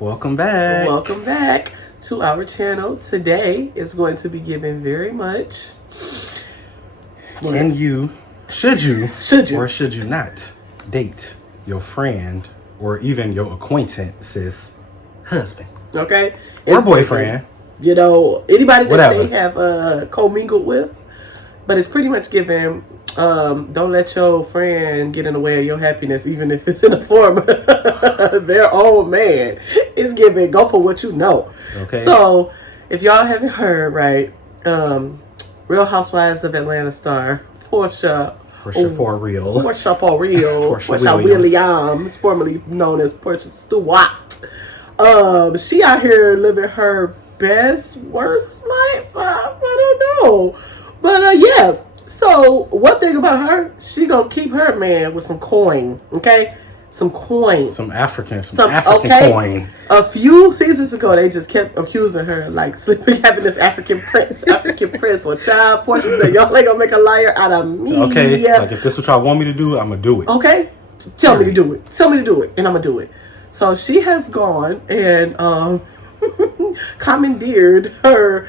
Welcome back. Welcome back to our channel. Today is going to be given very much. Should you, or should you not date your friend or even your acquaintance's husband? Okay. Or boyfriend. You know, anybody that Whatever. they have commingled with. But it's pretty much given, don't let your friend get in the way of your happiness, even if it's in the form of their own man. It's given, go for what you know. Okay. So, if y'all haven't heard, right, Real Housewives of Atlanta star Porsha for real. Porsha for real. Porsha Williams, formerly known as Porsha Stewart. She out here living her worst life. I don't know. But yeah. So one thing about her, she gonna keep her man with some coin. Okay? Some coin. Some African coin. A few seasons ago, they just kept accusing her, like, sleeping, having this African prince. Well, child, Porsha said, y'all ain't gonna make a liar out of me. Okay, like, if this is what y'all want me to do, I'm gonna do it. Okay? Tell me to do it. Tell me to do it, and I'm gonna do it. So she has gone and commandeered her.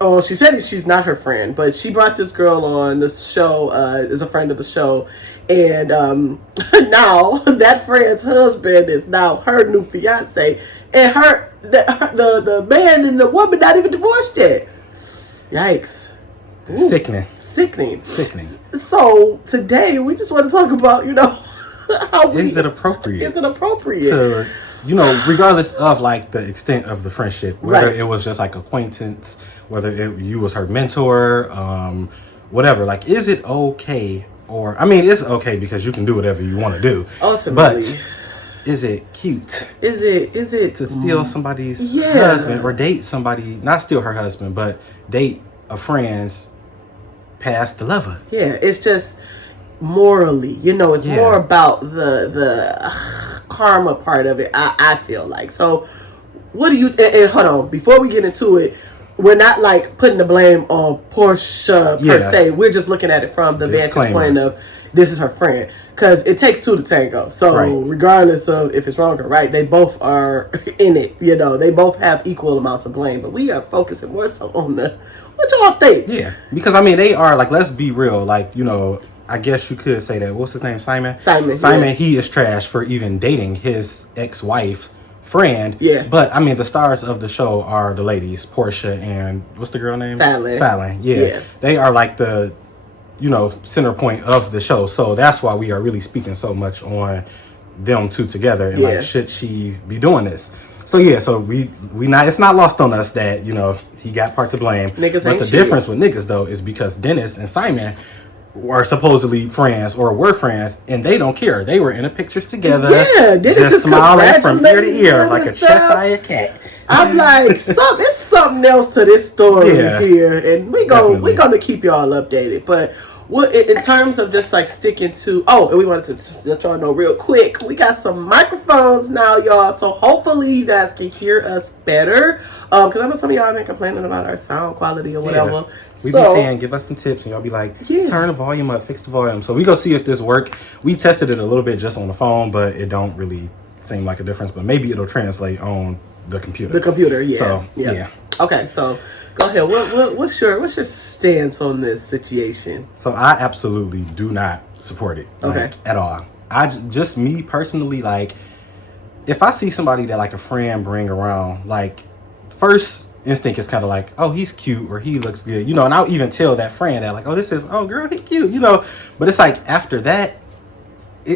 Oh, she said she's not her friend, but she brought this girl on the show as a friend of the show, and now that friend's husband is now her new fiance, and the man and the woman not even divorced yet. Yikes! Ooh. Sickening. So today we just want to talk about is it appropriate? Is it appropriate to, regardless of like the extent of the friendship, whether it was just like acquaintance, whether you was her mentor, whatever, like, is it okay? Or, I mean, it's okay because you can do whatever you want to do. Ultimately. But is it cute? Is it to steal somebody's husband, or date somebody, not steal her husband, but date a friend's past lover? Yeah, it's just morally, it's more about the karma part of it. I feel like. So what do you, and hold on, before we get into it, we're not like putting the blame on Porsha per se. We're just looking at it from the vantage point of this is her friend, because it takes two to tango. So regardless of if it's wrong or right, they both are in it. They both have equal amounts of blame, but we are focusing more so on what y'all think. Yeah, because I mean, they are, like, let's be real, like, I guess you could say that. What's his name? Simon. Yeah. He is trash for even dating his ex-wife friend. Yeah. But I mean, the stars of the show are the ladies, Porsha and what's the girl name? Fallon. Yeah. They are like the, center point of the show. So that's why we are really speaking so much on them two together. And like, should she be doing this? So yeah, so we not, it's not lost on us that, he got part to blame. Niggas but the difference with niggas though is because Dennis and Simon are supposedly friends or were friends, and they don't care. They were in the pictures together. Yeah, just smiling from ear to ear like a Cheshire cat. I'm like, it's something else to this story here, and we're gonna keep y'all updated. But what in terms of just like sticking to? Oh, and we wanted to let y'all know real quick, we got some microphones now, y'all. So hopefully you guys can hear us better. Because I know some of y'all have been complaining about our sound quality or whatever. Yeah. We be saying, give us some tips, and y'all be like, turn the volume up, fix the volume. So we go see if this work. We tested it a little bit just on the phone, but it don't really seem like a difference. But maybe it'll translate on the computer. The computer, yeah. So, yeah. Okay, so go ahead. What's your stance on this situation? So I absolutely do not support it, at all. Just me personally, like, if I see somebody that like a friend bring around, like, first instinct is kind of like, oh, he's cute or he looks good, and I'll even tell that friend that, like, oh, girl, he cute, but it's like after that,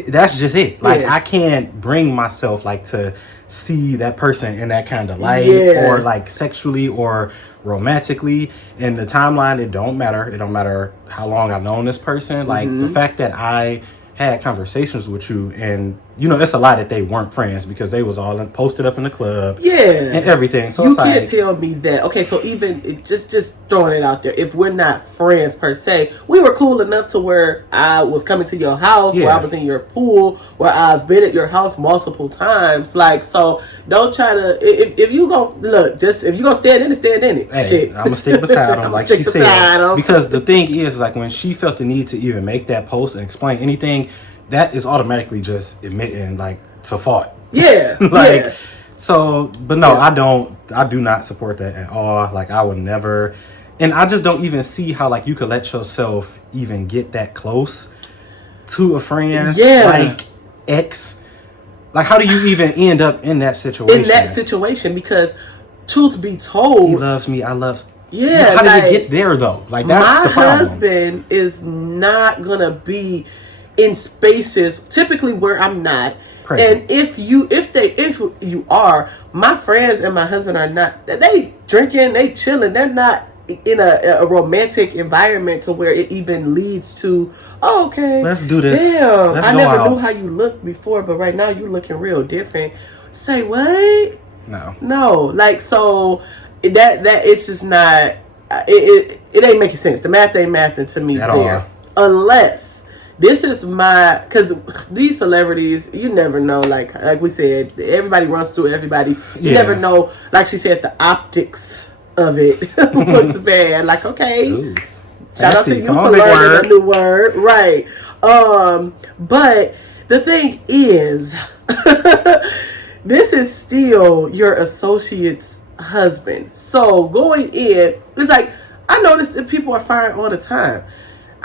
that's just it. Like, I can't bring myself like to see that person in that kind of light, or like sexually or romantically. In the timeline, it don't matter how long I've known this person. Like, the fact that I had conversations with you, and it's a lot that they weren't friends, because they was all posted up in the club, and everything. So you can't tell me that. Okay, so even just throwing it out there, if we're not friends per se, we were cool enough to where I was coming to your house, where I was in your pool, where I've been at your house multiple times. Like, so don't try to, if you gonna look, just if you gonna stand in it, hey, shit, I'm gonna stick beside them, like she said. Because the thing is, like, when she felt the need to even make that post and explain anything, that is automatically just admitting, like, to fault. Yeah. Like, So, but no, I do not support that at all. Like, I would never, and I just don't even see how, like, you could let yourself even get that close to a friend, like, ex. Like, how do you even end up in that situation? Because, truth be told, he loves me, I love. Yeah, how did it get there though? Like, that's the problem. My husband is not gonna be in spaces typically where I'm not. Present. And if you are, my friends and my husband are not. They drinking, they chilling. They're not in a romantic environment to where it even leads to, oh, okay, let's do this. Damn, I never knew how you looked before, but right now you looking real different. Say what? No. Like, so that it's just not. It ain't making sense. The math ain't mathing to me there, unless. This is because these celebrities, you never know. Like we said, everybody runs through everybody. You never know. Like she said, the optics of it looks bad. Like, okay, ooh, shout out to you for learning a new word, right? But the thing is, this is still your associate's husband. So going in, it's like I notice that people are firing all the time.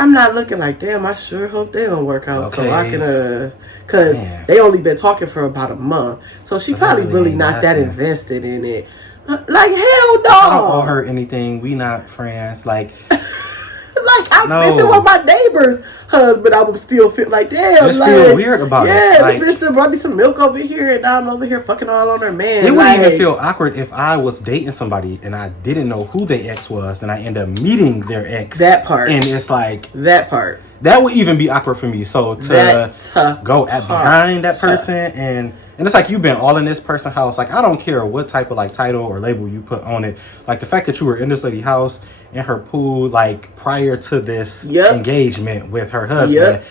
I'm not looking like, damn, I sure hope they don't work out so I can, because they only been talking for about a month. So she probably really not that invested in it. Like, hell no. I don't owe her anything. We not friends. Like, if it was my neighbor's husband, I would still feel like, damn. Just feel weird about it. Yeah, like, this bitch done brought me some milk over here, and now I'm over here fucking all on her man. It wouldn't even feel awkward if I was dating somebody and I didn't know who their ex was, and I end up meeting their ex. That part. And it's like... That part. That would even be awkward for me. So to go behind that person and it's like you've been all in this person's house. Like, I don't care what type of like title or label you put on it. Like, the fact that you were in this lady's house in her pool, like, prior to this engagement with her husband.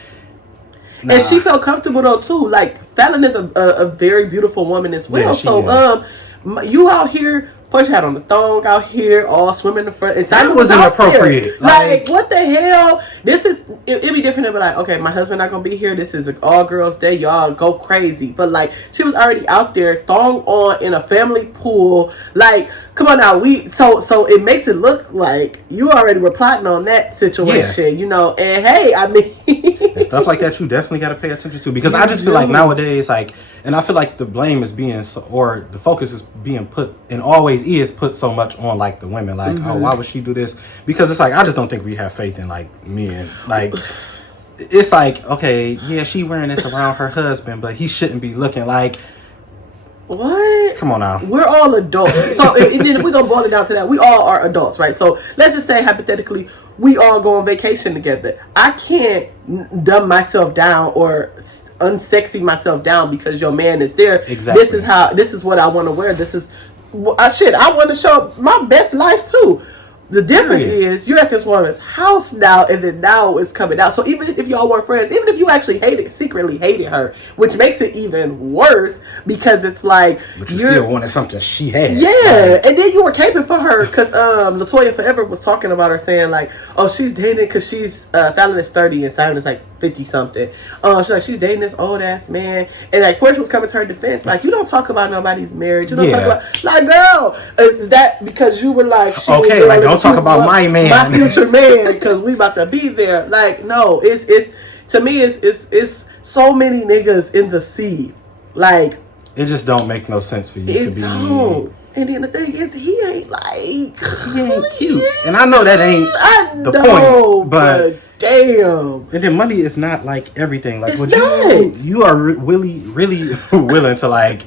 Nah. And she felt comfortable though too. Like, Fallon is a very beautiful woman as well. So you out here. Porsha had on the thong out here, all swimming in the front. And Simon was inappropriate. Like, what the hell? This is, it'd be different to be like, okay, my husband not gonna be here. This is an all girls day. Y'all go crazy. But like, she was already out there, thong on in a family pool. Like, come on now. So it makes it look like you already were plotting on that situation, you know. And hey, I mean, and stuff like that, you definitely got to pay attention to, because I just feel like nowadays, like, and I feel like the blame is being, or the focus is being put, and always is put so much on like the women. Like, oh, why would she do this? Because it's like, I just don't think we have faith in like men. Like, it's like, okay, yeah, she wearing this around her husband, but he shouldn't be looking like. What? Come on now. We're all adults. So and then if we're gonna boil it down to that, we all are adults, right? So let's just say hypothetically, we all go on vacation together. I can't dumb myself down or unsexy myself down because your man is there. Exactly. This is what I want to wear. This is I want to show my best life too. The difference is you're at this woman's house now, and then now it's coming out. So even if y'all were friends, even if you actually secretly hated her, which makes it even worse because it's like, but you still wanted something she had. Yeah, like, and then you were caping for her because Latoya Forever was talking about her saying like, oh, she's dating because she's Fallon is 30 and Simon is like 50 something. She's dating this old ass man, and like Porsha was coming to her defense like, you don't talk about nobody's marriage. You don't talk about, like, girl, is that because you were like, okay, like, don't talk about my man, my future man, because we about to be there. Like, no, it's to me it's so many niggas in the sea. Like, it just don't make no sense for you to be. And then the thing is, he ain't cute, and I know that ain't the point, but damn. And then money is not like everything. Like, it's you are really willing to like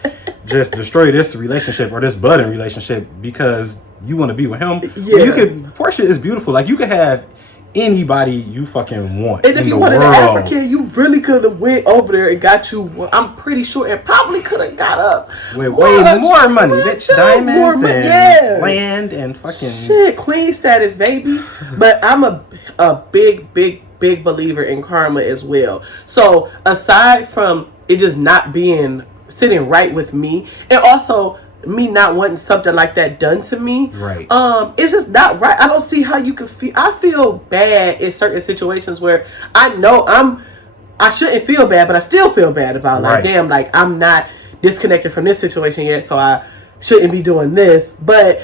just destroy this relationship or this budding relationship because you want to be with him. Yeah. Porsha is beautiful. Like, you could have anybody you fucking want. And if you wanted an African, you really could have went over there and got you, I'm pretty sure, and probably could have got up with way more money, bitch. Diamonds and land and fucking shit, queen status, baby. But I'm a big believer in karma as well. So aside from it just not sitting right with me, and also me not wanting something like that done to me, right? It's just not right. I don't see how you could feel. I feel bad in certain situations where I know I shouldn't feel bad, but I still feel bad about like, damn, like I'm not disconnected from this situation yet, so I shouldn't be doing this. But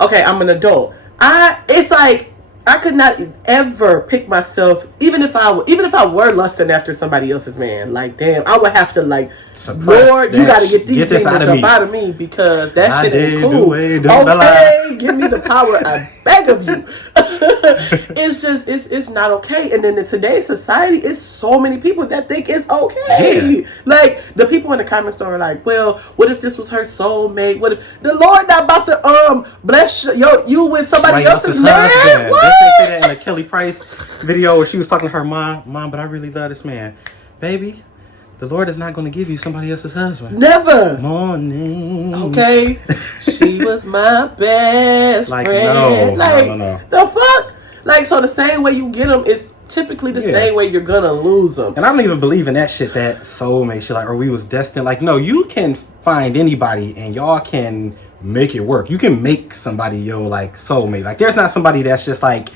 okay, I'm an adult. It's like I could not ever pick myself, even if I were lusting after somebody else's man. Like, damn, I would have to like, suppress Lord, you got to get these things up out of me because that shit ain't cool. Okay, give me the power. I beg of you. It's just, it's not okay. And then in today's society, it's so many people that think it's okay. Yeah. Like the people in the comment store are like, well, what if this was her soulmate? What if the Lord not about to bless you with somebody else's man? What? They say that in the Kelly Price video where she was talking to her mom, but I really love this man. Baby, the Lord is not going to give you somebody else's husband. Never. Morning. Okay. She was my best friend. No. The fuck? Like, so the same way you get them is typically the same way you're going to lose them. And I don't even believe in that shit, that soulmate shit, like, or we was destined. Like, no, you can find anybody and y'all can make it work. You can make somebody your like soulmate. Like there's not somebody that's just like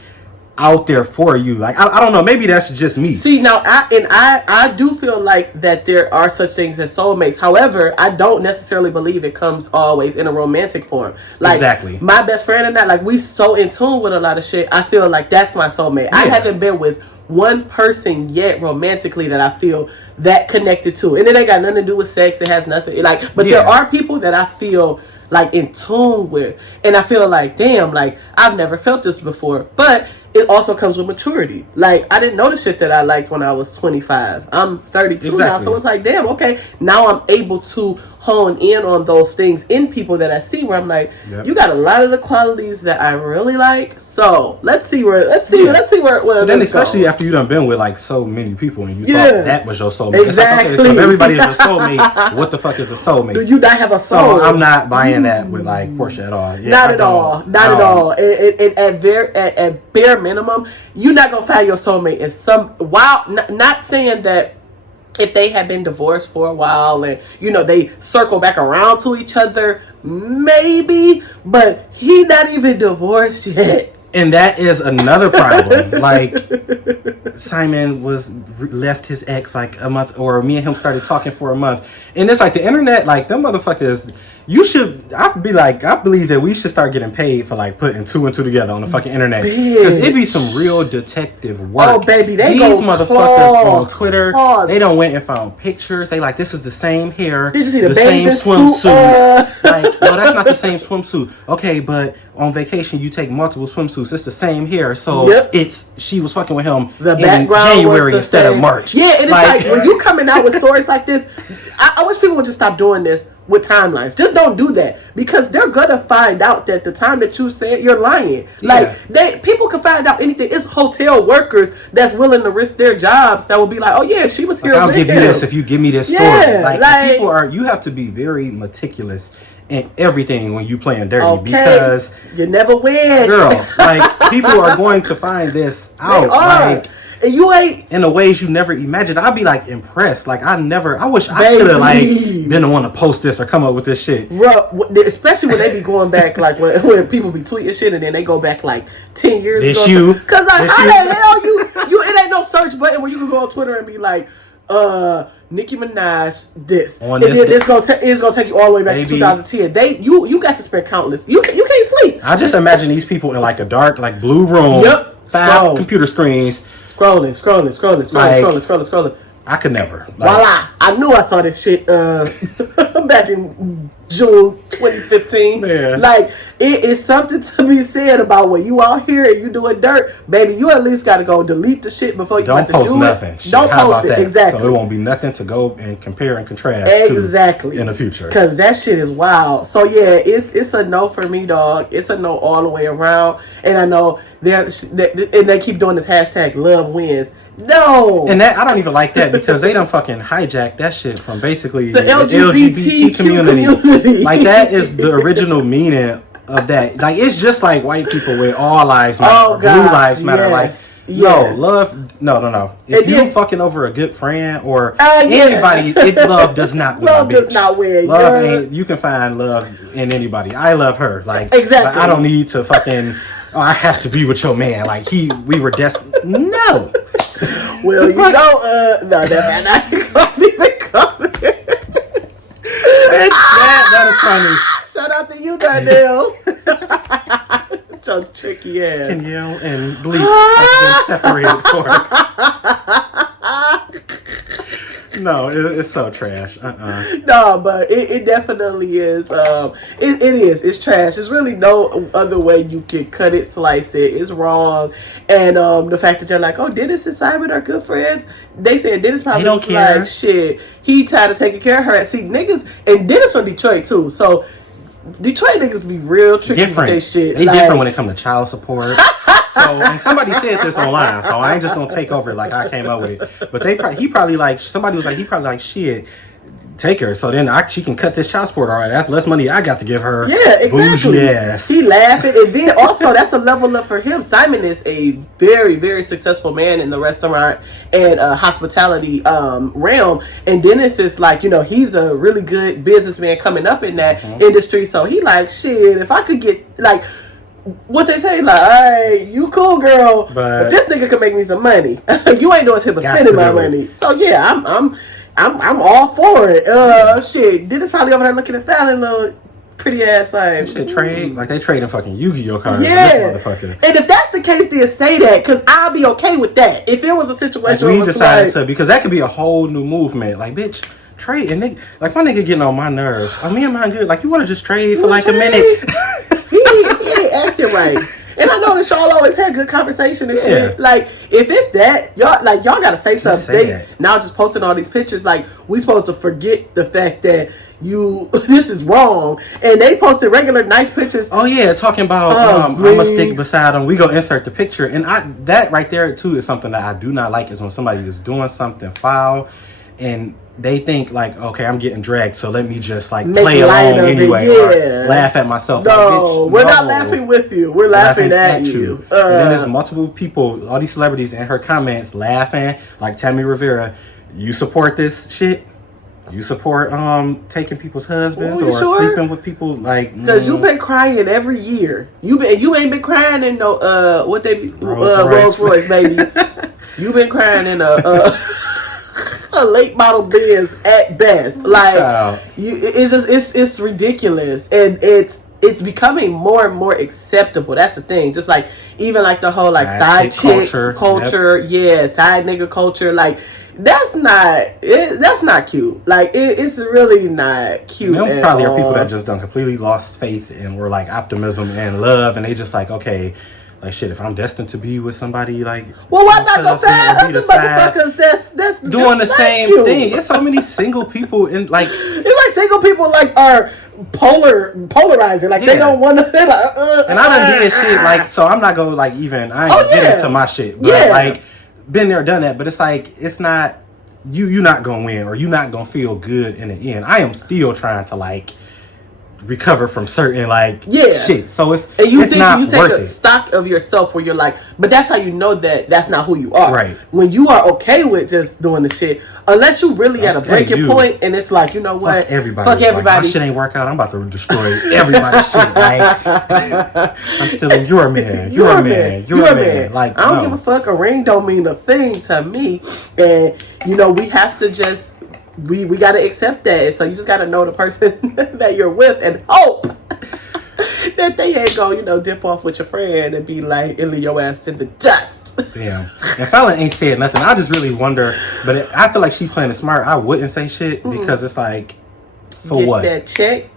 out there for you. Like I don't know, maybe that's just me. See, now I do feel like that there are such things as soulmates. However, I don't necessarily believe it comes always in a romantic form. Like exactly. My best friend and I, like we so in tune with a lot of shit. I feel like that's my soulmate. Yeah. I haven't been with one person yet romantically that I feel that connected to. And it ain't got nothing to do with sex. It has nothing like, but there are people that I feel like in tune with, and I feel like, damn, like I've never felt this before. But it also comes with maturity. Like I didn't know the shit that I liked when I was 25. I'm 32 now, so it's like, damn, okay, now I'm able to hone in on those things in people that I see where I'm like, you got a lot of the qualities that I really like. So let's see where then especially goes. After you done been with like so many people and you thought that was your soulmate. Exactly. It's like, okay, so if everybody is your soulmate, what the fuck is a soulmate? Do you not have a soul? So I'm not buying that with like Porsha at all. Yeah, not at all. At bare minimum, you're not gonna find your soulmate in some not saying that if they had been divorced for a while and they circle back around to each other, maybe, but he not even divorced yet. And that is another problem. Like Simon left his ex like a month, or me and him started talking for a month, and it's like the internet, like them motherfuckers. I believe that we should start getting paid for like putting 2 and 2 together on the fucking internet, because it be some real detective work. Oh baby, these motherfuckers on Twitter, they don't went and found pictures. They like, this is the same hair, did you see the same swimsuit. Like, no, that's not the same swimsuit. Okay, but on vacation you take multiple swimsuits. It's the same hair, so she was fucking with him the in background January instead of March. Yeah, and it's like when you coming out with stories like this, I wish people would just stop doing this with timelines. Just don't do that, because they're gonna find out that the time that you said you're lying. Like people can find out anything. It's hotel workers that's willing to risk their jobs that will be like, oh yeah, she was here. I'll give you this if you give me this story. Yeah, people you have to be very meticulous in everything when you playing dirty, because you never win, girl. Like people are going to find this out. Like, and you ain't in the ways you never imagined. I'd be like impressed. Like I wish I could have like been the one to post this or come up with this shit. Bro, especially when they be going back, like when people be tweeting shit and then they go back like 10 years ago. Because like, how the hell you it ain't no search button where you can go on Twitter and be like, Nicki Minaj this. And then it's gonna take you all the way back to 2010. You got to spend countless. You can't sleep. I just imagine these people in like a dark, like blue room. Yep. 5 computer screens. Scrolling. I could never. Voila! I knew I saw this shit back in June 2015. Man. Like, it is something to be said about when you out here and you doing dirt, baby. You at least got to go delete the shit before you have to do nothing. Don't post it. Exactly. So it won't be nothing to go and compare and contrast exactly to in the future. Because that shit is wild. So yeah, it's a no for me, dog. It's a no all the way around. And I know they keep doing this hashtag love wins. No. And that I don't even like that, because they done fucking hijacked that shit from basically the LGBT community. Like that is the original meaning of that. Like it's just like white people with all lives matter, blue lives matter. No, love. No. If you fucking over a good friend or anybody, love does not win. Love does not win. Love ain't. You can find love in anybody. I love her. Like exactly. Like, I don't need to fucking. Oh, I have to be with your man. Like we were destined. No. Well, no, that man, I can't even come there. funny. Shout out to you, Darnell. Your tricky ass. Can yell and bleep has been separated for. No, it's so trash. No, but it definitely is. It is. It's trash. There's really no other way you can cut it, slice it. It's wrong. And the fact that they're like, oh, Dennis and Simon are good friends. They said Dennis probably don't was care. like, shit. He tired of taking care of her. See, niggas, and Dennis from Detroit too. So Detroit niggas be real tricky with their shit. They different when it comes to child support. So, and somebody said this online, so I ain't just gonna take over it like I came up with it. But he probably like, somebody was like, he probably like, shit, take her. So then she can cut this child support. All right, that's less money I got to give her. Yeah, exactly. Bougie ass. He laughing, and then also that's a level up for him. Simon is a very, very successful man in the restaurant and hospitality realm, and Dennis is like, he's a really good businessman coming up in that industry. So he like, shit, if I could get like. What they say, like, all right, you cool, girl, but this nigga can make me some money. You ain't doing shit but spending my money. So yeah, I'm all for it. Shit, Dennis probably over there looking at Fallon, little pretty ass like. Shit, trade like they trading fucking Yu-Gi-Oh cards. Yeah, this motherfucker. And if that's the case, then say that, because I'll be okay with that. If it was a situation like we decided to, because that could be a whole new movement. Like, bitch. Trade and nigga, like my nigga getting on my nerves. Me and mine good. Like, you want to just trade for like a minute? he ain't acting right. And I know that y'all always had good conversation and shit. Like, if it's that, y'all gotta say something. Now just posting all these pictures, like, we supposed to forget the fact that this is wrong. And they posted regular nice pictures. Oh yeah, talking about I'm gonna stick beside them. We gonna insert the picture, and that right there too is something that I do not like, is when somebody is doing something foul and they think like, okay, I'm getting dragged, so let me just like play along anyway, or laugh at myself. No, like, bitch, we're not laughing with you. We're laughing at you. And then there's multiple people, all these celebrities in her comments laughing, like Tammy Rivera. You support this shit? You support taking people's husbands or sleeping with people, like, because you've been crying every year. You ain't been crying in no Rolls Royce, baby. You've been crying in a late model Benz at best. Like, it's ridiculous, and it's becoming more and more acceptable. That's the thing. Just like even like the whole like side chicks culture, side nigga culture. Like, that's not cute. Like, it's really not cute. There probably are people that just done completely lost faith and were like optimism and love, and they just like, okay. Like, shit, if I'm destined to be with somebody, like, well, why not go find other motherfuckers that's doing the same thing? There's so many single people in, like, it's like single people like are polarizing. Like, they don't want to. They're like, and I done did shit like, so I'm not gonna like even. I ain't gonna get into my shit, but like, been there, done that. But it's like, it's not you not gonna win, or you not gonna feel good in the end. I am still trying to like recover from certain like shit, so it's not you take worth a it. stock of yourself where you're like, but that's how you know that that's not who you are, right? When you are okay with just doing the shit, unless you really at a breaking point and it's like, you know what, fuck everybody, like, my shit ain't work out, I'm about to destroy everybody's shit. Like, I'm still you're a man, you're a man. Like, I don't give a fuck. A ring don't mean a thing to me, and we have to just we got to accept that. So you just got to know the person that you're with and hope that they ain't go, dip off with your friend and be like, and leave your ass in the dust. Yeah. And Fallon ain't said nothing. I just really wonder, but I feel like she playing it smart. I wouldn't say shit because it's like, for get what? That check.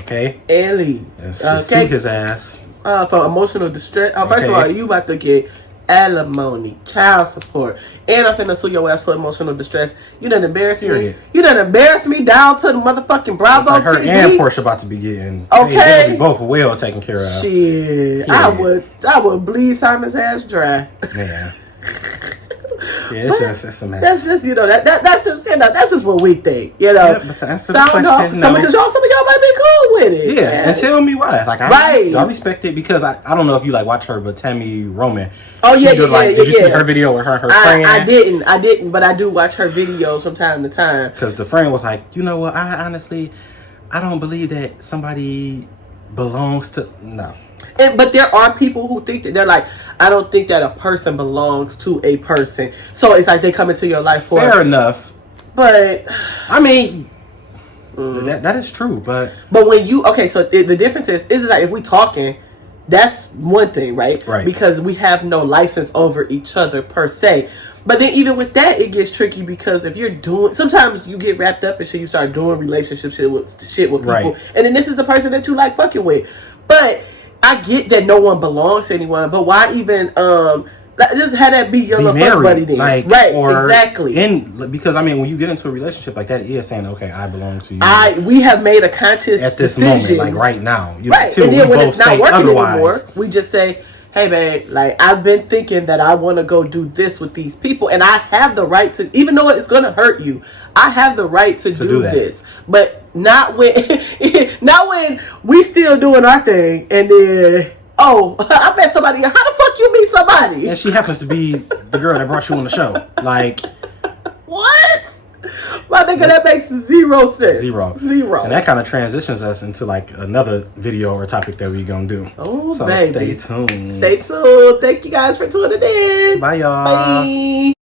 Okay. And leave. And sue his ass. For emotional distress. First of all, you about to get alimony, child support, and I'm finna sue your ass for emotional distress. You done embarrassed me. You done embarrassed me down to the motherfucking Bravo like her TV. And Porsha about to be getting they be both well taken care of. Shit, I would bleed Simon's ass dry. Yeah. Yeah, it's a mess. That's just that's just what we think. Yeah, but to answer the question, some of y'all might be cool with it. Yeah, and tell me why. Like, I respect it because I don't know if you like watch her, but Tammy Roman. Oh yeah, Did you see her video with her friend? I didn't, but I do watch her videos from time to time. Because the friend was like, you know what? I honestly don't believe that somebody belongs to no. But there are people who think that they're like, I don't think that a person belongs to a person. So it's like they come into your life for fair enough. But I mean, That is true, but when you so the difference is like if we talking, that's one thing, right? Right. Because we have no license over each other per se. But then even with that, it gets tricky because if you're doing, sometimes you get wrapped up in shit. You start doing relationship shit with people, Right. and then this is the person that you like fucking with. But I get that no one belongs to anyone. But why even just have that be your little fuck buddy then? Like, right? or Exactly. Because I mean, when you get into a relationship like that, it is saying, okay, I belong to you. We have made a conscious at this decision, moment, like right now, right? And then when it's not working anymore, we just say, hey babe, like I've been thinking that I want to go do this with these people, and I have the right to, even though it's going to hurt you, I have the right to do this, but not when not when we still doing our thing, and then I met somebody. How the fuck you meet somebody? And she happens to be the girl that brought you on the show. Like, what? My nigga, that makes zero sense. Zero. And that kind of transitions us into like another video or topic that we're gonna do. Oh, so baby. Stay tuned. Stay tuned. Thank you guys for tuning in. Bye, y'all. Bye.